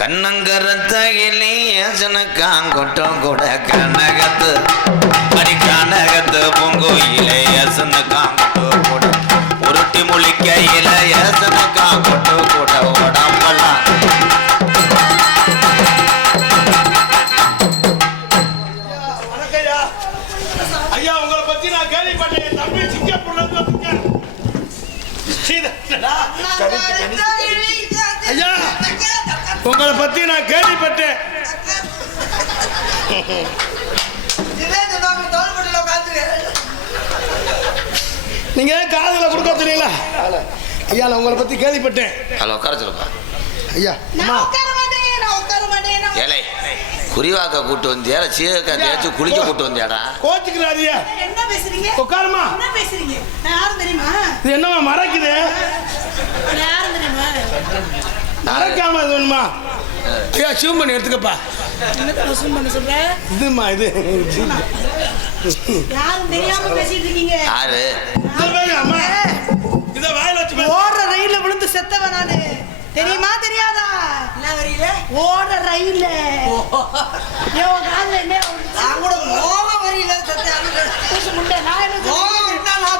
கண்ணங்கரத்தகிலே யசனக்காங்கொட்டம் கூட கனகத்து அடி கனகத்து பொங்கோயிலே யசனக்காங்கொட்டு கூட. உருட்டி முழிக்கையில பத்தி நான் கேள்விப்பட்டேன். நீங்க காதுல கொடுக்க தெரியல ஐயா நான் உங்களை பத்தி கேள்விப்பட்டேன். அதில் உட்கார சொல்லுப்பா ஐயா அம்மா ஏலே குறிவாக்க கூட்டு வந்தியா சீரக்கா தேய்ச்சி குளிக்க கூட்டு வந்தியாடா? கோச்சுக்கிறாதியா என்ன பேசுறீங்க? உட்காருமா. என்ன பேசுறீங்க? நான் யாரும் தெரியுமா? இது என்னம்மா மறைக்குது? நான் யாரும் தெரியுமா? மறைக்காம இது வேணுமா? ஐயா எடுத்துக்கப்பா. வசூல் பண்ண சொல்ற? இதுமா இது. யாரும் தெரியாம பேசிட்டு இருக்கீங்க? யாரு? இதை பாரு, அம்மா. இதை வாயில வச்சு. ஓடுற ரயில்ல விழுந்து செத்தவன் நானு. தெரியுமா தெரியாதா? என்ன வரையில? ஓடுற ரயில்ல. என்ன கூட மோக வரியில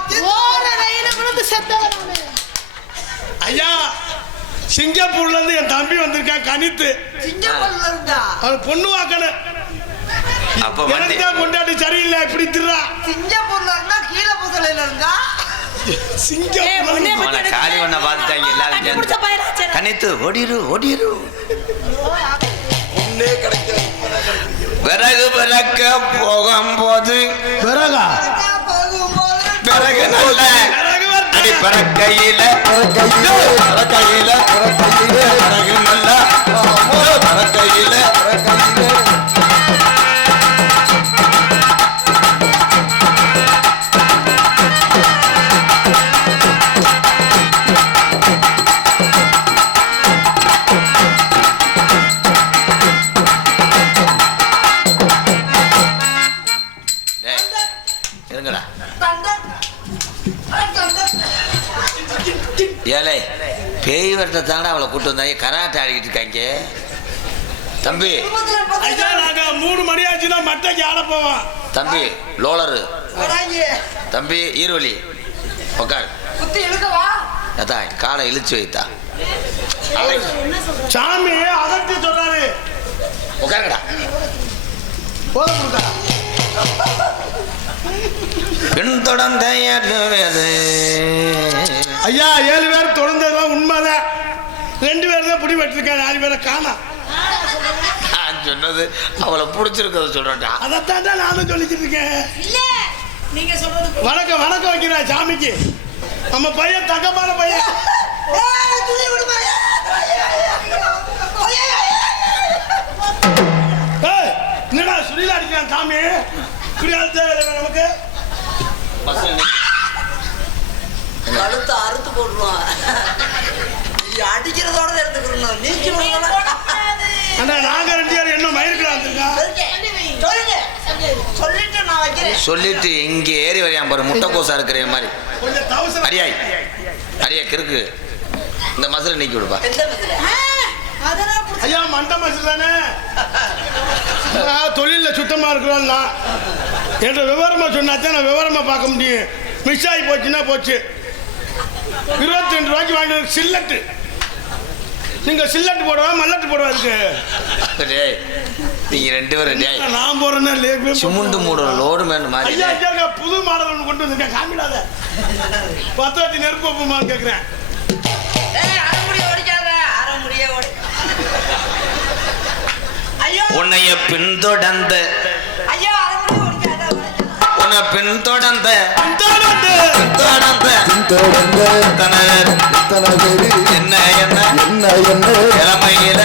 தின்னு- ஓடுற ரயில்ல விழுந்து செத்தவன் நானு. ஐயா சிங்கப்பூர்ல இருந்து என் தம்பி வந்திருக்கான் கனித்து. சிங்கப்பூர்ல இருந்தா அவன் பொண்ணு வாக்கணும் அப்போ எனக்கு தான் கொண்டாடி சரியில்லை இப்படி திருறா சிங்கப்பூர்ல இருந்தா கீழே புதலையில இருந்தா சிங்கப்பூர்ல காலி பண்ண பார்த்துட்டாங்க எல்லாரும். கனித்து ஓடிரு ஓடிரு. விறகு பிறக்க போகும்போது விறகா? போகும்போது பிறகு நல்ல விறகு. அடி பிறக்கையில. பிறக்கையில. பிறகு நல்ல. பிறக்கையில. இருங்கடா. ஏலே பேய் வரத்தை தானே அவளை கூட்டு வந்தாங்க. கராட்டை ஆடிக்கிட்டு இருக்காங்க. தம்பி. ஐயா நாங்க மூணு மணி ஆச்சுன்னா மட்டைக்கு ஆட போவோம். தம்பி லோலரு. தம்பி ஈரோலி இழுக்கவா அத்தா காலை இழுச்சு வைத்தா. சாமி அதட்டி சொல்றாரு. உட்காருங்கடா பின்தொடர்ந்த ஏறுவது. ஐயா ஏழு பேர் தொடர்ந்ததுலாம் உண்மைதான். ரெண்டு பேர் தான் பிடி வெட்டிருக்காங்க நாலு பேரை காணோம் நான் சொன்னது அவளை பிடிச்சிருக்கத சொல்றேன்டா. அதைத்தாண்டா நானும் சொல்லிக்கிட்டு இருக்கேன். இல்ல நீங்க சொல்றது வணக்கம் வணக்கம் வைக்கிறேன் சாமிக்கு. நம்ம பையன் தங்கமான பையன். என்னடா சுனிலா அடிக்கிறான் சாமி? நமக்கு. கழுத்தை அறுத்து போட்டுருவான். நீ அடிக்கிறதோட எடுத்துக்கணும். அண்ணா நாங்க ரெண்டு பேரும் என்ன மயிருக்கலாம் வந்திருக்கா? சொல்லுங்க. சொல்லிட்டு நான் வைக்கிறேன். சொல்லிட்டு இங்க ஏறி வரையான் பாரு. முட்டைக்கோசா இருக்கிற மாதிரி. அடியாய் அடியா கிறுக்கு. இந்த மசில நீக்கி விடுப்பா. ஐயா மண்ட மசு தானே? நான் தொழிலில் சுத்தமாக இருக்கிறோம் நான் என்ற விவரமாக சொன்னாதான் நான் விவரமாக பார்க்க முடியும். மிஸ் ஆகி போச்சுன்னா போச்சு. இருபத்தி ரெண்டு ரூபாய்க்கு வாங்கிட்டு சில்லட்டு. நீங்கள் சில்லட்டு போடுவா மல்லட்டு போடுவா அதுக்கு டேய் நீங்க ரெண்டு பேரும் டேய் நான் போறேன்னா லே- சுமுண்டு மூடு லோடு மேன் மாதிரி ஐயா ஐயா ஐயா, புது மாடல் ஒன்று கொண்டு வந்திருக்கேன் காமிடாத. பத்து வச்சு நெருப்பு வைப்போமான்னு கேட்குறேன் உன்னைய பின்தொடர்ந்த உன்னை பின்தொடர்ந்த. தொடர்ந்து என்ன என்ன? என்ன என்ன? இளமையில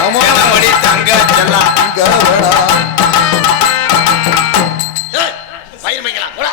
ஆமா. எனபடி தங்க செல்லாம் கவனா பயிர் வைக்கலாம் போடா.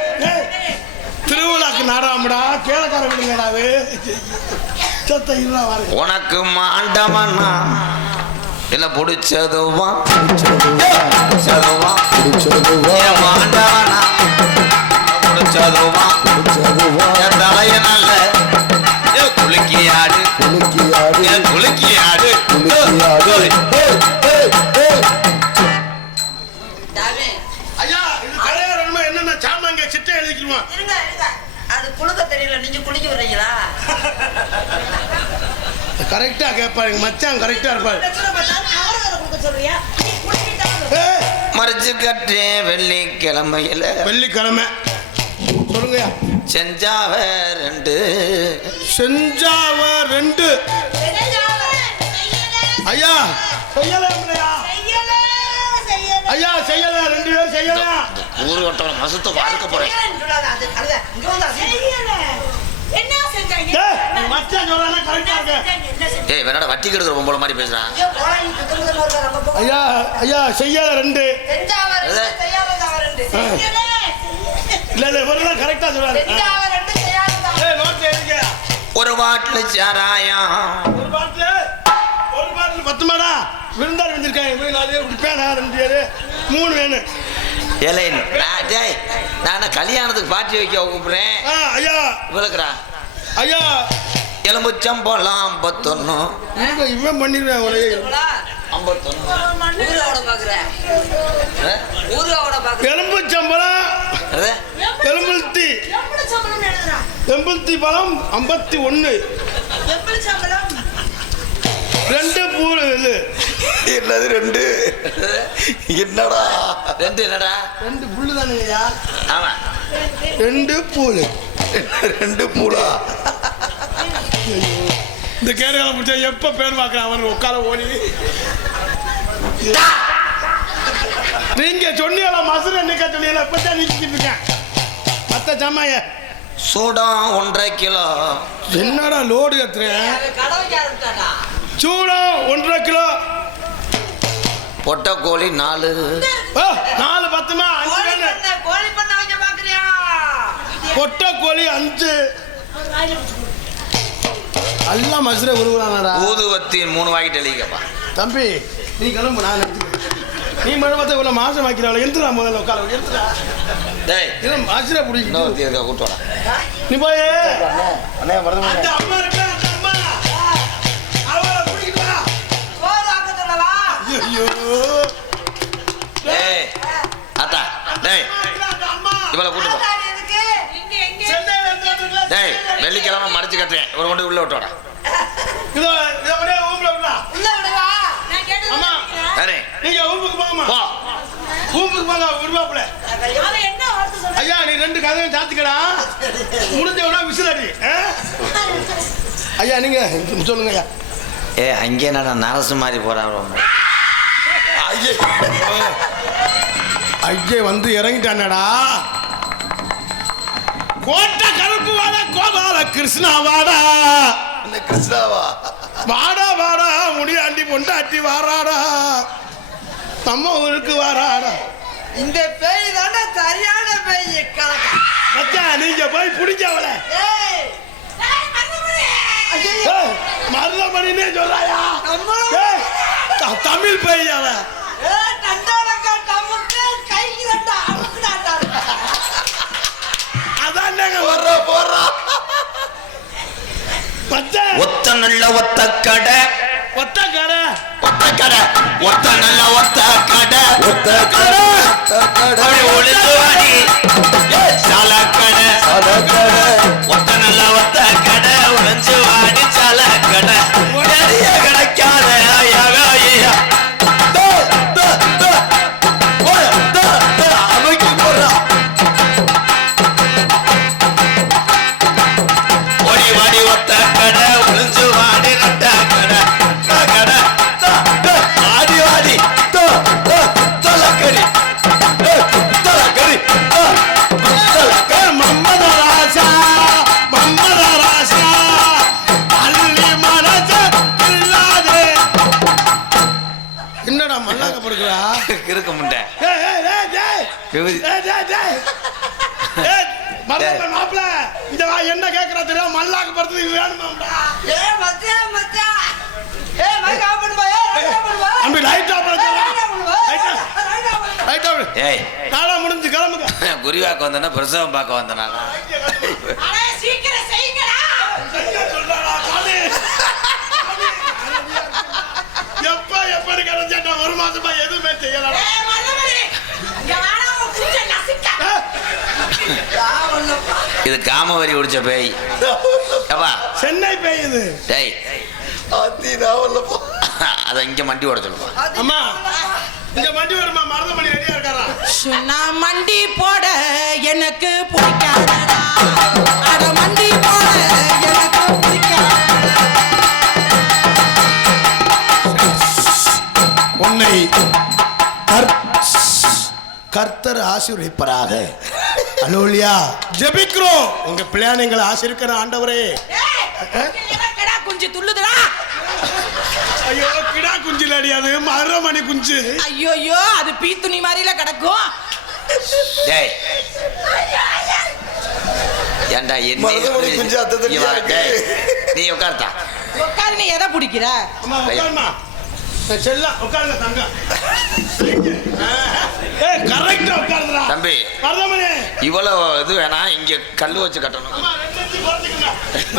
திருவிழாக்கு நாடாமடா? கேளக்கார விடுங்கடாவே சத்த இல்லா வாரு உனக்கு மாண்டவனா இல்ல பிடிச்சதுவா? பிடிச்சதுவா? பிடிச்சதுவா? என் மாண்டவனா பிடிச்சதுவா? பிடிச்சதுவா? என் தலைய நல்ல ஏ குலுக்கி ஆடு குலுக்கி ஆடு ஏ குலுக்கி ஆடு குலுக்கி ஆடு ஐயா இது கலையாரமா என்னென்ன சாமாங்க சிட்டை குளுக்க தெரியல நீங்க குளிக்க வர்றீங்களா? கரெக்டா கேட்பாரு மச்சான் கரெக்டா இருப்பாரு. சொல்றியா? மறைச்சு கட்டேன் வெள்ளிக்கிழமையில. வெள்ளிக்கிழமை. சொல்லுங்கய்யா. செஞ்சாவ ரெண்டு. செஞ்சாவ ரெண்டு. ஐயா! செய்யலையா ஐயா செய்யல ரெண்டு பேரும் செய்யல ஊரு வட்டோட மசத்தை பார்க்க போறேன். ஏய் வேணாட வட்டி கெடுக்கிற பொம்பளை மாதிரி பேசுறான் ஐயோ ஐயா ஐயா செய்யல ரெண்டு. இல்ல இல்ல இவரெல்லாம் கரெக்டா சொல்றாரு. ஒரு பாட்டில் சாராயம். ஒரு பாட்டில்? ஒரு பாட்டில் பத்து மாடா? விருந்தார் வந்திருக்காங்க. போய் நாலு பேர் நான் ரெண்டு பேர். மூணு வேணும் ஏலே நான் டேய் நான் கல்யாணத்துக்கு பார்ட்டி வைக்க கூப்பிடுறேன். ஐயா. விளக்குறா ஐயா. எலும்புச்சம்பழம் ஐம்பத்தொன்னு இவன் பண்ணிடுவேன் உலக ஐம்பத்தொன்னு ஊரோட பாக்குற ஊரோட பாக்குற எலும்பு சம்பளம் அது? எலும்புத்தி எம்புத்தி பழம் ஐம்பத்தி ஒன்று எப்படி சம்பளம் ரெண்டு பூ இது என்னது ரெண்டு? என்னடா? ரெண்டு என்னடா? ரெண்டு புல்லு தானுங்கய்யா ஆமா. ரெண்டு பூலு. ரெண்டு பூலா? இந்த கேரளா முடிச்சா எப்ப பேர் பார்க்கலாம் அவன் உட்கார ஓடி. நீங்க சொன்னீங்களா? மசுர நிக்க சொன்னீங்களா? இப்பதான் நிக்கிட்டு இருக்கேன். மத்த ஜாமாய. சூடம் ஒன்றரை கிலோ. என்னடா லோடு கத்துறேன் சூடம் ஒன்றரை கிலோ. பொட்டக்கோழி நாலு. ஓ, நாலு பத்துமா? கோழி கோழி பொட்டை கோழி அஞ்சு. எல்லாம் மசுரை உருவானாடா ஊதுவத்தி மூணு வாங்கிட்டு எழுதிக்கப்பா. தம்பி நீ கிளம்பு நான். நீ மறுபத்த இவ்வளோ மாசம் வைக்கிறாள் எடுத்துடா முதல்ல உட்கார எடுத்துடா டேய். இல்லை மாசிர இருக்கா கூட்டு வரா நீ போய். அண்ணே மறந்து ஐயோ டேய் அத்தா டேய் இவளை கூட்டு போ. டேய் வெள்ளிக்கிழமை மறைச்சு கட்டுறேன். ஒரு கொண்டு உள்ள விட்டு வாடா. இதோ இதோ அப்படியே ஊம்புல விடா உள்ள விடுவா நான் கேட்டது அம்மா. கேட்கிறேன். சரி. நீங்க ஊம்புக்கு போங்கம்மா போ. ஊம்புக்கு போங்க சொல்றான் ஐயா நீ ரெண்டு கதவையும் சாத்திக்கடா. முடிஞ்சவனா விசில் அடி ஆ? ஐயா நீங்க சொல்லுங்க ஐயா. ஏ அங்கே என்னடா நரசு மாதிரி போறான் ஐயே. ஐயே வந்து இறங்கிட்டானடா. கோட்டை கருப்பு வாடா கோபால கிருஷ்ணா வாடா கிருஷ்ணாவா? வாடா வாடா முடியாண்டி பொண்டாட்டி வாராடா. நம்ம ஊருக்கு வாராடா. இந்த பேய் தானே சரியான பேய் மச்சான் நீங்க போய் பிடிக்க அவளை. ஏய் ஐயையோ. ஏய், மருதமணினே சொல்லாயா அம்மா. ஏய், த- தமிழ் பைய அவன். ஒத்த நல்ல ஒத்த கடை ஒத்த கடை ஒத்த கடை ஒத்த நல்ல ஒத்த கடை ஒத்த கடை ஒத்த கடை ஒளித்து வாடி ஏய், மருதமலை மாப்பிள, இந்த வா, என்ன கேக்குறா தெரியும்? மல்லாக்கு படுத்துக்கு வேணுமாம்டா ஏ மச்சான் மச்சான் ஏ மைக் ஆஃப் ஆஃப் பண்ணுப்பா அம்பி லைட் ஆஃப் பண்ணு. லைட் ஆஃப் ஏய். நாளா முடிஞ்சு கிளம்புங்க. குறிவாக்க வந்தனா பிரசவம் பார்க்க வந்தனால அடே சீக்கிரம் சரியா சொல்றாடா, சாமி. எப்ப எப்படி கிடைச்சா ஒரு மாசமா எதுவுமே செய்யலாம் ஏய் மல்லமணி இங்க வாடா குஞ்ச நசிக்க. நான் ஒண்ணுப்பா இது காமவரி உடிச்ச பேய். சென்னை டேய். அத்தி நான் வரலப்பா அதை இங்க மண்டி ஓட அம்மா இந்த வண்டி வருமா? மருதமணி ரெடியா இருக்காரா? நான் மண்டி போட எனக்கு பிடிக்காதடா. அட மண்டி உன்னை கர்- கர்த்தர் ஆசீர்வதிப்பராக. அலோலியா ஜெபிக்கிறோம். உங்க பிள்ளையான எங்களை ஆசீர்க்கிற ஆண்டவரே குஞ்சு துள்ளுதுடா. ஐயோ கிடா குஞ்சில் அடியாது மருதமணி குஞ்சு. ஐயோ அது பீ துணி மாதிரில கிடக்கும். டேய். ஏன்டா என்ன குஞ்சு அத்தை நீ உட்கார்த்தா உட்காந்து நீ எதை பிடிக்கிற? அம்மா உட்காருமா செல்லாம் உட்காருங்க தங்கம். ஏய் கரெக்டா உட்காருடா தம்பி இவ்வளவு இது வேணா இங்க கல்லு வச்சு கட்டணும். ரெண்டு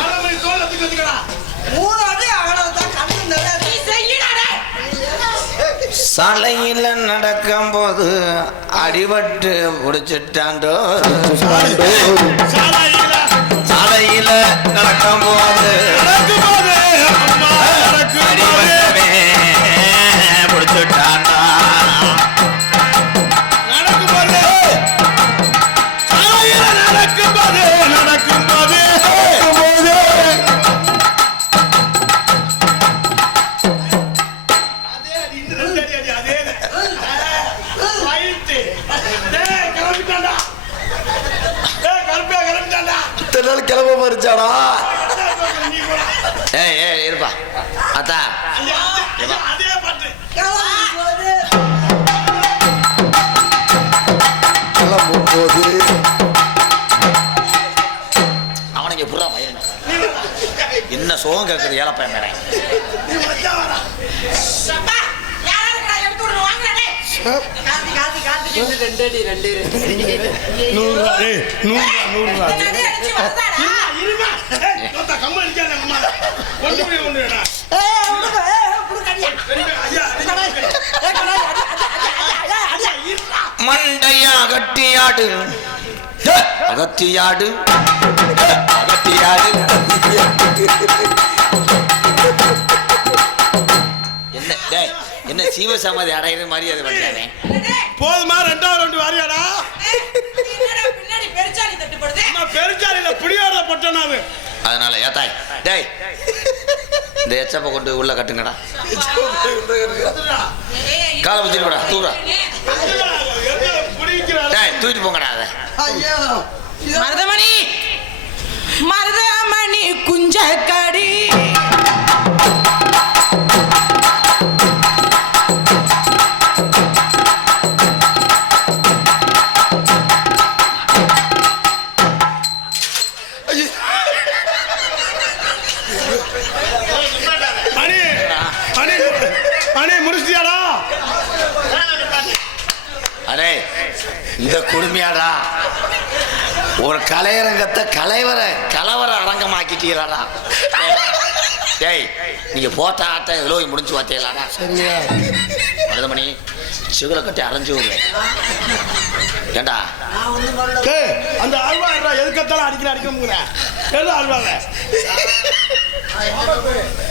மூணு அடி கண்ணு நீ செய்யடா. சாலையில நடக்கும் போது அடிபட்டு முடிச்சிட்டாண்டோ. சாலாயில. சாலையில நடக்கும் போது போடா. ஏய் ஏய் இருப்பா. அத்தா. கிளம்பும் போது அவனுக்கு புறா மயிரன் என்ன சோகம் கேட்குது ஏழப்பையன் மேலே. நீ மச்சான் வாடா. அப்பா, யாரா இருக்கா? எடுத்து விடு, வாங்கடா டேய். காந்தி காந்தி காந்தி ரெண்டு அடி ரெண்டு நூறு ரூபா, ஏய், நூறு ரூபா, நூறு ரூபா. இந்த நடி அடிச்சு வந்தாடா. இருமா, ஏய், தோத்தா, கம்மல் அடிக்காத, அம்மா. கொண்டு போய் கொண்டு போய்டா. ஏய் உடுங்க ஏய் புடுங்கடியா ரெண்டு, ஐயா, ஏய் கடை அடி அடி அடி அடி அடி மண்டையா அகத்தியாடு. அகத்தியாடு. அகத்தியாடு என்ன டேய் என்ன சீவசமாதி அடையிற மாதிரி அது பண்ணானே போதுமா ரெண்டாவது ரெண்டு வாரியாடா. பெருச்சாளி தட்டுப்படுது பெருச்சாலியில புளியோட பொட்டனா அது அதனால ஏத்தாய் டேய் இந்த எச்சப்பை கொண்டு உள்ள கட்டுங்கடா. காலை வச்சுட்டு போடா தூரா தூக்கிட்டு போங்கடா அதை. ஐயோ மருதமணி! மருதமணி குஞ்ச இந்த குடுமையாடா ஒரு கலையரங்கத்தை கலைவர கலவர அரங்கமாக்கிட்டீங்களாடா டேய் நீங்க போட்ட ஆட்ட எவ்வளோ முடிஞ்சு பார்த்தீங்களாடா சரியா மருதமணி சிவரை கட்டி அரைஞ்சு விடு. ஏண்டா? அந்த ஆழ்வாடுறா எதுக்கத்தாலும் அடிக்கிற அடிக்க முடியல. எது ஆழ்வாங்க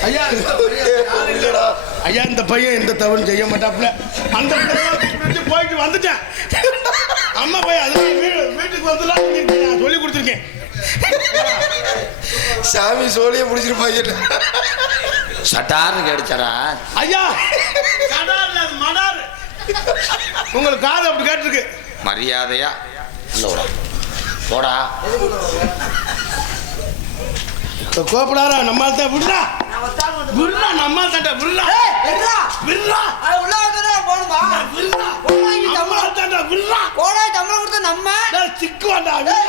ஐயா இல்லடா. ஐயா இந்த பையன் எந்த தவறும் செய்ய மாட்டாப்புல. அந்த போயிட்டு வந்துட்டேன். அம்மா பையன் அது வீ- வீட்டுக்கு வந்துலாம் நான் சொல்லி கொடுத்துருக்கேன். சாமி சோழியை முடிச்சிருப்பாங்க சட்டார்னு கேடுச்சாடா ஐயா கடார் இல்ல, அது மடார். உங்களுக்கு காது அப்படி கேட்டிருக்கு. மரியாதையா? விடா போடா. கோப்படாரா நம்மால் தான் விடுறா. விடுறா நம்மால் தான்டா விடுறா ஏய் விடுடா விடுறா. கோடாய் கொடுத்து நம்ம டேய், டேய்.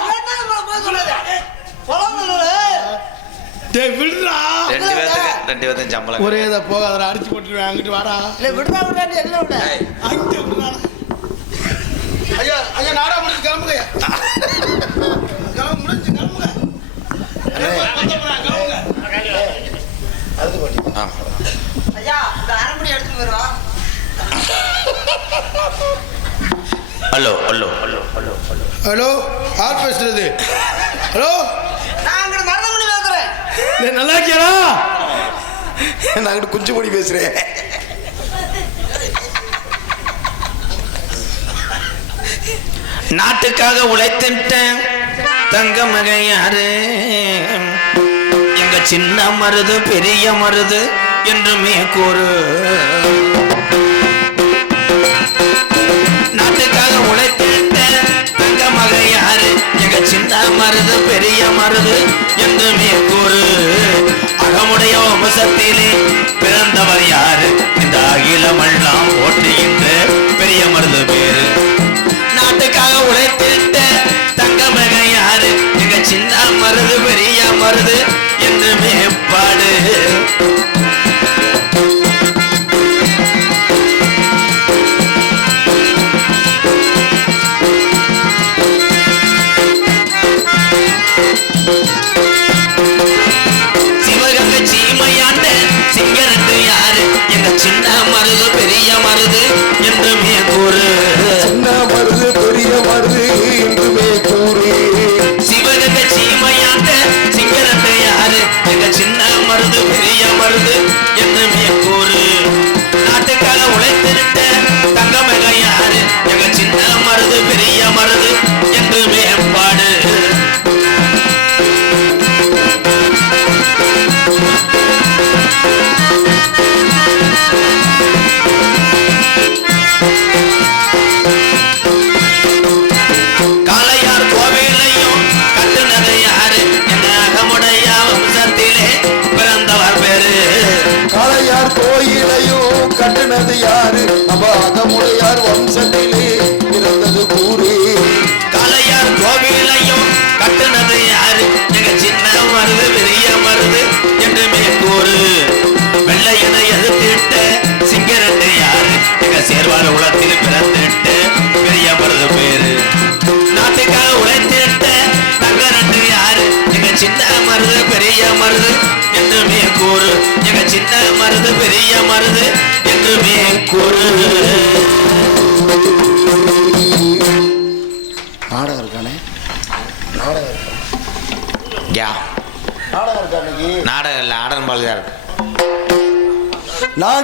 என்ன. டேய். ரெண்டு பேர்த்துக்கு ரெண்டு பேர்த்துக்கு சம்பளம் ஒரே இதை போகாதடா அடிச்சு போட்டுருவேன் அங்கிட்டு வாடா இல்ல, விடுறா, விடுறான்னு எதுல விட? ஏய், அங்கிட்டு விட்றா. ஐயா ஐயா நாடா முடிச்சு கிளம்புங்க ஐயா. கிளம்பு முடிச்சு கிளம்புங்க கிளம்புங்க ஆ. ஐயா, இந்த அரை மணி எடுத்துட்டு போயிடுவா. Hello hello hello hello hello. Hello யார் பேசுறது? ஹலோ? நல்லா இருக்கியாடா? நான் குஞ்சு பொடி பேசுறேன். நாட்டுக்காக உழைத்துட்டேன் தங்க மகன் யாரு? எங்க சின்ன மருது பெரிய மருது என்றுமே கூறு. மருது பெரிய மருது என்றுமே கூறு. அகமுடைய வம்சத்திலே பிறந்தவர் யாரு? இந்த அகிலமெல்லாம் போட்டுகின்ற பெரிய மருது பேரு. நாட்டுக்காக உழைத்திட்ட தங்க மகன் யாரு? எங்க சின்ன மருது பெரிய மருது என்று மேம்பாடு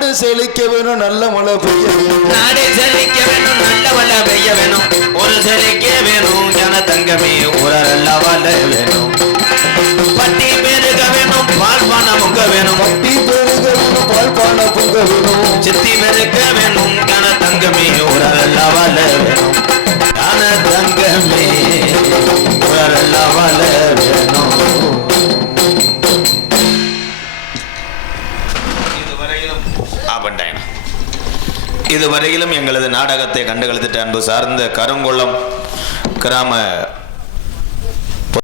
நாடு செழிக்க வேணும் நல்ல மழை பெய்ய வேணும். நாடே செழிக்க வேணும் நல்ல வல்ல பெய்ய வேணும். ஒரு செழிக்க வேணும் ஜன தங்கமே ஊரல்ல வல்ல வேணும். பட்டி பெருக வேணும் பால் முங்க வேணும். பட்டி பெருக வேணும் பால் பானை வேணும். சித்தி பெருக்க வேணும் ஜன தங்கமே ஊரல்ல வல்ல வேணும். ஜன தங்கமே ஊரல்ல வல்ல வேணும். இதுவரையிலும் எங்களது நாடகத்தை கண்டுகளித்திட்ட அன்பு சார்ந்த கருங்குளம் கிராம